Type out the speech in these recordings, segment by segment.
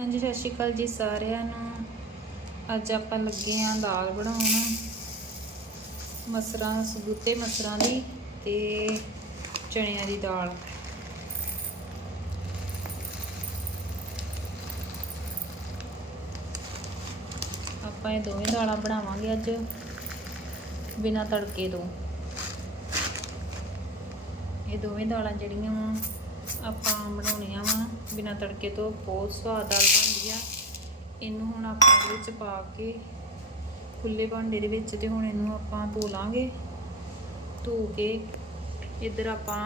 ਹਾਂਜੀ, ਸਤਿ ਸ਼੍ਰੀ ਅਕਾਲ ਜੀ ਸਾਰਿਆਂ ਨੂੰ। ਅੱਜ ਆਪਾਂ ਲੱਗੇ ਆਂ ਦਾਲ ਬਣਾਉਣ। ਮਸਰਾਂ, ਸਬੂਤੇ ਮਸਰਾਂ ਦੀ ਤੇ ਚਣਿਆਂ ਦੀ ਦਾਲ। ਆਪਾਂ ਇਹ ਦੋਵੇਂ ਦਾਲਾਂ ਬਣਾਵਾਂਗੇ ਅੱਜ, ਬਿਨਾਂ ਤੜਕੇ ਤੋਂ। ਇਹ ਦੋਵੇਂ ਦਾਲਾਂ ਜਿਹੜੀਆਂ ਵਾ ਆਪਾਂ ਬਣਾਉਣੀਆਂ ਵਾ, ਬਿਨਾਂ ਤੜਕੇ ਤੋਂ, ਬਹੁਤ ਸਵਾਦ ਦਾਲ ਬਣਦੀ ਆ। ਇਹਨੂੰ ਹੁਣ ਆਪਾਂ ਇਹਦੇ ਵਿੱਚ ਪਾ ਕੇ ਖੁੱਲੇ ਭਾਂਡੇ ਦੇ ਵਿੱਚ ਤੇ ਹੁਣ ਇਹਨੂੰ ਆਪਾਂ ਧੋ ਲਾਂਗੇ। ਧੋ ਕੇ ਇੱਧਰ ਆਪਾਂ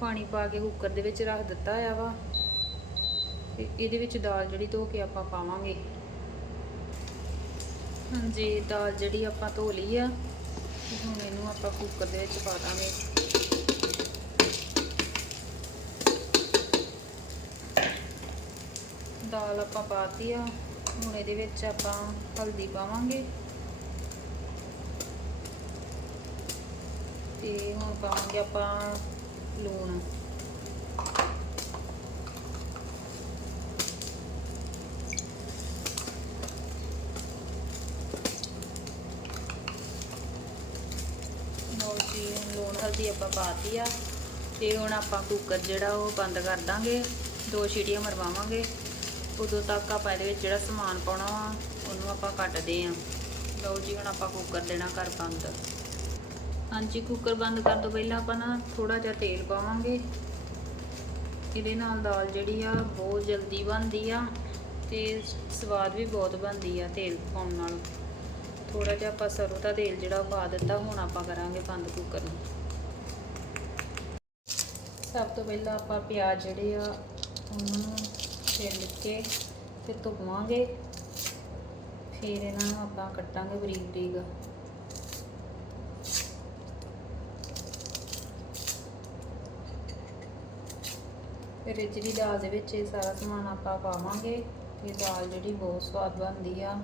ਪਾਣੀ ਪਾ ਕੇ ਕੁੱਕਰ ਦੇ ਵਿੱਚ ਰੱਖ ਦਿੱਤਾ ਆ ਵਾ। ਤੇ ਇਹਦੇ ਵਿੱਚ ਦਾਲ ਜਿਹੜੀ ਧੋ ਕੇ ਆਪਾਂ ਪਾਵਾਂਗੇ। ਹਾਂਜੀ, ਦਾਲ ਜਿਹੜੀ ਆਪਾਂ ਧੋ ਲਈ ਆ, ਤੇ ਹੁਣ ਇਹਨੂੰ ਆਪਾਂ ਕੁੱਕਰ ਦੇ ਵਿੱਚ ਪਾ ਦਾਂਗੇ। ਦਾਲ ਆਪਾਂ ਪਾਤੀ ਆ। ਹੁਣ ਇਹਦੇ ਵਿੱਚ ਆਪਾਂ ਹਲਦੀ ਪਾਵਾਂਗੇ। ਤੇ ਹੁਣ ਪਾਵਾਂਗੇ ਆਪਾਂ ਲੂਣ। ਲੂਣ ਹਲਦੀ ਆਪਾਂ ਪਾਤੀ ਆ। ਤੇ ਹੁਣ ਆਪਾਂ ਕੁੱਕਰ ਜਿਹੜਾ ਉਹ ਬੰਦ ਕਰ ਦਾਂਗੇ। ਦੋ ਸੀਟੀਆਂ ਮਰਵਾਵਾਂਗੇ। ਉਦੋਂ ਤੱਕ ਆਪਾਂ ਇਹਦੇ ਵਿੱਚ ਜਿਹੜਾ ਸਮਾਨ ਪਾਉਣਾ ਵਾ, ਉਹਨੂੰ ਆਪਾਂ ਕੱਟਦੇ ਆਂ। ਲਓ ਜੀ, ਹੁਣ ਆਪਾਂ ਕੁੱਕਰ ਦੇਣਾ ਕਰ ਬੰਦ। ਹਾਂਜੀ ਕੁੱਕਰ ਬੰਦ ਕਰਨ ਤੋਂ ਪਹਿਲਾਂ ਆਪਾਂ ਨਾ ਥੋੜਾ ਜਿਹਾ ਤੇਲ ਪਾਵਾਂਗੇ। ਇਹਦੇ ਨਾਲ ਦਾਲ ਜਿਹੜੀ ਆ, ਬਹੁਤ ਜਲਦੀ ਬਣਦੀ ਆ ਤੇ ਸਵਾਦ ਵੀ ਬਹੁਤ ਬਣਦੀ ਆ ਤੇਲ ਪਾਉਣ ਨਾਲ। ਥੋੜਾ ਜਿਹਾ ਆਪਾਂ ਸਰੋਂ ਦਾ ਤੇਲ ਜਿਹੜਾ ਉਹ ਪਾ ਦਿੱਤਾ, ਹੁਣ ਆਪਾਂ ਕਰਾਂਗੇ ਬੰਦ ਕੁੱਕਰ ਨੂੰ। ਸਭ ਤੋਂ ਪਹਿਲਾਂ ਆਪਾਂ ਪਿਆਜ਼ ਜਿਹੜੇ ਆ, ਉਹਨਾਂ ਨੂੰ ਛਿੱਲ ਕੇ ਤੇ ਧੁਪਵਾਂਗੇ ਫਿਰ ਇਹਨਾਂ ਨੂੰ ਆਪਾਂ ਕੱਟਾਂਗੇ ਬਰੀਕ ਬਰੀਕ। ਫਿਰ ਜਿਹੜੀ ਦਾਲ ਦੇ ਵਿੱਚ ਇਹ ਸਾਰਾ ਸਮਾਨ ਆਪਾਂ ਪਾਵਾਂਗੇ। ਇਹ ਦਾਲ ਜਿਹੜੀ ਬਹੁਤ ਸਵਾਦ ਬਣਦੀ ਆ।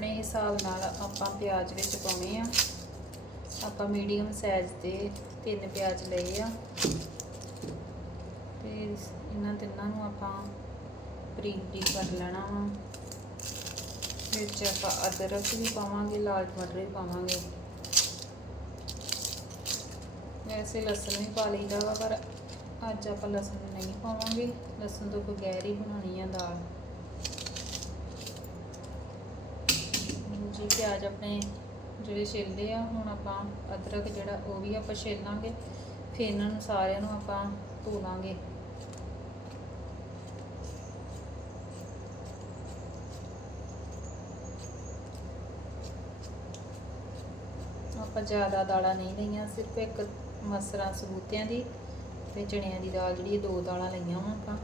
ਆਪਣੇ ਹਿਸਾਬ ਨਾਲ ਆਪਾਂ ਪਿਆਜ਼ ਵਿੱਚ ਪਾਉਣੇ ਆ। ਆਪਾਂ ਮੀਡੀਅਮ ਸਾਈਜ਼ ਦੇ ਤਿੰਨ ਪਿਆਜ਼ ਲਏ ਆ। ਤੇ ਇਹਨਾਂ ਤਿੰਨਾਂ ਨੂੰ ਆਪਾਂ ਬਰੀਕ ਬਰੀਕ ਕਰ ਲੈਣਾ ਵਾ। ਵਿੱਚ ਆਪਾਂ ਅਦਰਕ ਵੀ ਪਾਵਾਂਗੇ, ਲਾਲ ਟਮਾਟਰ ਵੀ ਪਾਵਾਂਗੇ। ਵੈਸੇ ਲਸਣ ਵੀ ਪਾ ਲਈਦਾ ਵਾ, ਪਰ ਅੱਜ ਆਪਾਂ ਲਸਣ ਨਹੀਂ ਪਾਵਾਂਗੇ। ਲਸਣ ਤੋਂ ਬਗੈਰ ਹੀ ਬਣਾਉਣੀ ਆ ਦਾਲ। ਜੀ ਪਿਆਜ਼ ਆਪਣੇ ਜਿਹੜੇ ਛਿੱਲਦੇ ਆ, ਹੁਣ ਆਪਾਂ ਅਦਰਕ ਜਿਹੜਾ ਉਹ ਵੀ ਆਪਾਂ ਛਿੱਲਾਂਗੇ, ਫਿਰ ਇਹਨਾਂ ਨੂੰ ਸਾਰਿਆਂ ਨੂੰ ਆਪਾਂ ਧੋ ਲਾਂਗੇ। ਆਪਾਂ ਜ਼ਿਆਦਾ ਦਾਲਾਂ ਨਹੀਂ ਲਈਆਂ, ਸਿਰਫ ਇੱਕ ਮਸਰਾਂ ਸਬੂਤਿਆਂ ਦੀ ਤੇ ਚਣਿਆਂ ਦੀ ਦਾਲ ਜਿਹੜੀ ਦੋ ਦਾਲਾਂ ਲਈਆਂ ਹੁਣ ਆਪਾਂ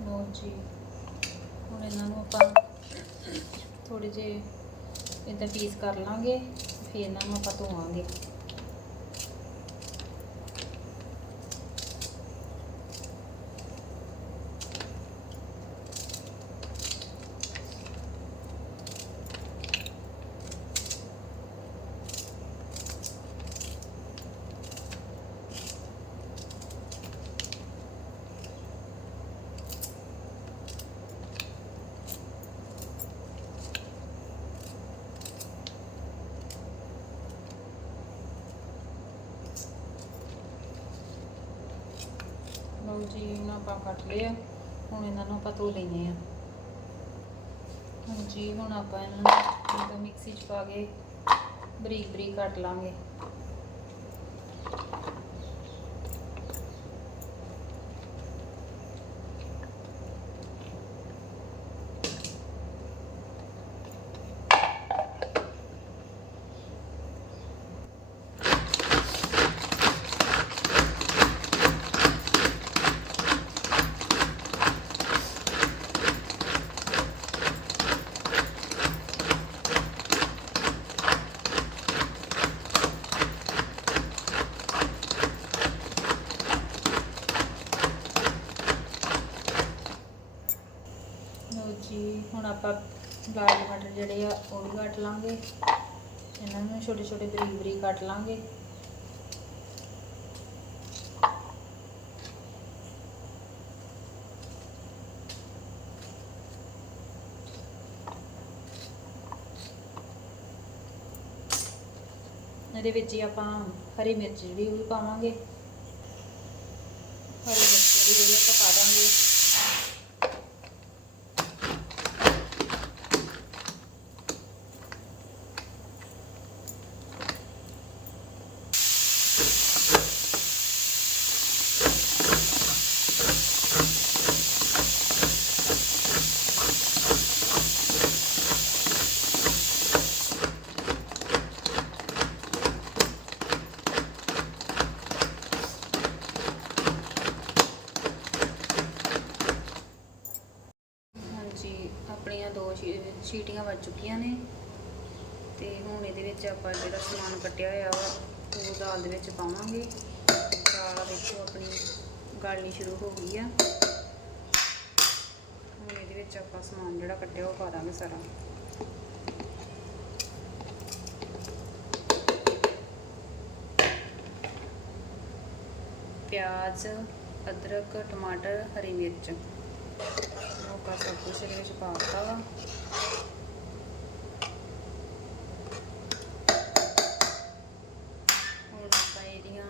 ਲਓ ਜੀ ਹੁਣ ਇਹਨਾਂ ਨੂੰ ਆਪਾਂ ਥੋੜੇ ਜਿਹੇ ਇਦਾਂ ਪੀਸ ਕਰ ਲਾਂਗੇ, ਫਿਰ ਇਹਨਾਂ ਨੂੰ ਆਪਾਂ ਧੋਵਾਂਗੇ। ਲਓ ਜੀ ਹੁਣ ਆਪਾਂ ਕੱਟ ਲਏ ਆ। ਹੁਣ ਇਹਨਾਂ ਨੂੰ ਆਪਾਂ ਧੋ ਲੈਨੇ ਆ। ਹਾਂਜੀ ਹੁਣ ਆਪਾਂ ਇਹਨਾਂ ਨੂੰ ਇੱਕ ਮਿਕਸੀ 'ਚ ਪਾ ਕੇ ਬਰੀਕ ਬਰੀਕ ਕੱਟ ਲਾਂਗੇ ਲਓ ਜੀ ਹੁਣ ਆਪਾਂ ਲਾਲ ਮਟਰ ਜਿਹੜੇ ਆ ਉਹ ਵੀ ਕੱਟ ਲਾਂਗੇ। ਇਹਨਾਂ ਨੂੰ ਛੋਟੇ ਛੋਟੇ ਬਰੀਕ ਬਰੀਕ ਕੱਟ ਲਾਂਗੇ। ਇਹਦੇ ਵਿੱਚ ਹੀ ਆਪਾਂ ਹਰੀ ਮਿਰਚ ਜਿਹੜੀ ਉਹ ਵੀ ਪਾਵਾਂਗੇ ਹਰੀ ਮਿਰਚ ਜਿਹੜੀ ਉਹ ਵੀ ਆਪਾਂ ਪਾ ਦਾਂਗੇ ਹਾਂਜੀ ਆਪਣੀਆਂ ਦੋ ਸ਼ੀ- ਸੀਟੀਆਂ ਵੱਜ ਚੁੱਕੀਆਂ ਨੇ ਤੇ ਹੁਣ ਇਹਦੇ ਵਿੱਚ ਆਪਾਂ ਜਿਹੜਾ ਸਮਾਨ ਕੱਟਿਆ ਹੋਇਆ ਵਾ, ਉਹ ਦਾਲ ਦੇ ਵਿੱਚ ਪਾਵਾਂਗੇ। ਦਾਲ ਦੇਖੋ, ਆਪਣੀ ਗਾਲਣੀ ਸ਼ੁਰੂ ਹੋ ਗਈ ਆ। ਹੁਣ ਇਹਦੇ ਵਿੱਚ ਆਪਾਂ ਸਮਾਨ ਜਿਹੜਾ ਕੱਟਿਆ, ਉਹ ਪਾ ਦਾਂਗੇ ਸਾਰਾ। ਪਿਆਜ਼, ਅਦਰਕ, ਟਮਾਟਰ, ਹਰੀ ਮਿਰਚ। ਉਹ ਕਾ ਸਭ ਕੁਛ ਇਹਦੇ ਵਿੱਚ ਪਾ ਦਿੱਤਾ ਵਾ ਹੁਣ ਆਪਾਂ ਇਹਦੀਆਂ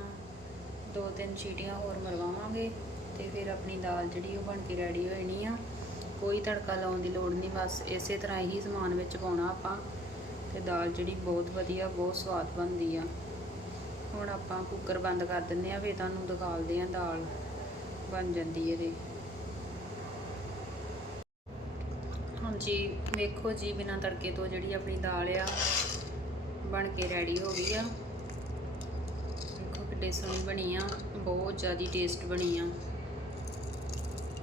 ਦੋ ਤਿੰਨ ਸੀਟੀਆਂ ਹੋਰ ਮਰਵਾਵਾਂਗੇ ਤੇ ਫਿਰ ਆਪਣੀ ਦਾਲ ਜਿਹੜੀ ਉਹ ਬਣ ਕੇ ਰੈਡੀ ਹੋ ਜਾਣੀ ਆ। ਕੋਈ ਤੜਕਾ ਲਾਉਣ ਦੀ ਲੋੜ ਨਹੀਂ, ਬਸ ਇਸੇ ਤਰ੍ਹਾਂ ਹੀ ਸਮਾਨ ਵਿੱਚ ਪਾਉਣਾ ਆਪਾਂ ਤੇ ਦਾਲ ਜਿਹੜੀ ਬਹੁਤ ਵਧੀਆ, ਬਹੁਤ ਸਵਾਦ ਬਣਦੀ ਆ। ਹੁਣ ਆਪਾਂ ਕੁੱਕਰ ਬੰਦ ਕਰ ਦਿੰਦੇ ਆ, ਫਿਰ ਤੁਹਾਨੂੰ ਦਿਖਾਲਦੇ ਆ ਦਾਲ ਬਣ ਜਾਂਦੀ ਇਹਦੇ। ਹਾਂਜੀ ਵੇਖੋ ਜੀ, ਬਿਨਾਂ ਤੜਕੇ ਤੋਂ ਜਿਹੜੀ ਆਪਣੀ ਦਾਲ ਆ ਬਣ ਕੇ ਰੈਡੀ ਹੋ ਗਈ ਆ। ਦੇਖੋ ਸੋਹਣੀ ਬਣੀ ਆ, ਬਹੁਤ ਜ਼ਿਆਦੀ ਟੇਸਟ ਬਣੀ ਆ।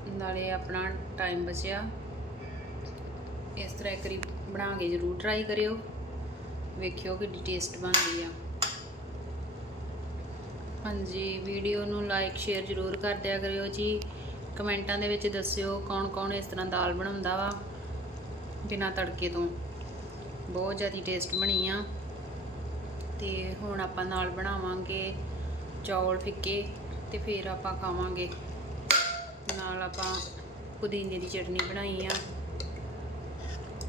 ਨਾਲੇ ਆਪਣਾ ਟਾਈਮ ਬਚਿਆ। ਇਸ ਤਰ੍ਹਾਂ ਇੱਕ ਵਾਰੀ ਬਣਾ ਕੇ ਜ਼ਰੂਰ ਟਰਾਈ ਕਰਿਓ। ਵੇਖਿਓ ਕਿੱਡੀ ਟੇਸਟ ਬਣਦੀ ਆ। ਹਾਂਜੀ ਵੀਡੀਓ ਨੂੰ ਲਾਈਕ ਸ਼ੇਅਰ ਜ਼ਰੂਰ ਕਰ ਦਿਆ ਕਰਿਓ ਜੀ। ਕਮੈਂਟਾਂ ਦੇ ਵਿੱਚ ਦੱਸਿਓ ਕੌਣ ਕੌਣ ਇਸ ਤਰ੍ਹਾਂ ਦਾਲ ਬਣਾਉਂਦਾ ਵਾ। ਬਿਨਾਂ ਤੜਕੇ ਤੋਂ। ਬਹੁਤ ਜ਼ਿਆਦਾ ਟੇਸਟ ਬਣੀ ਆ। ਤੇ ਹੁਣ ਆਪਾਂ ਨਾਲ ਬਣਾਵਾਂਗੇ ਚੌਲ ਫਿੱਕੇ ਤੇ ਫਿਰ ਆਪਾਂ ਖਾਵਾਂਗੇ। ਨਾਲ ਆਪਾਂ ਪੁਦੀਨੇ ਦੀ ਚਟਨੀ ਬਣਾਈ ਆ।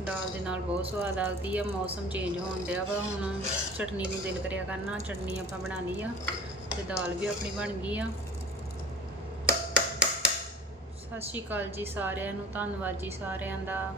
ਦਾਲ ਦੇ ਨਾਲ ਬਹੁਤ ਸਵਾਦ ਆਉਂਦੀ ਆ, ਮੌਸਮ ਚੇਂਜ ਹੋਣ ਡਿਆ ਵਾ ਹੁਣ। ਚਟਨੀ ਨੂੰ ਦਿਲ ਕਰਿਆ ਕਰਨਾ, ਚਟਨੀ ਆਪਾਂ ਬਣਾ ਲਈ ਆ ਤੇ ਦਾਲ ਵੀ ਆਪਣੀ ਬਣ ਗਈ ਆ। ਸਤਿ ਸ਼੍ਰੀ ਅਕਾਲ ਜੀ ਸਾਰਿਆਂ ਨੂੰ, ਧੰਨਵਾਦ ਜੀ ਸਾਰਿਆਂ ਦਾ।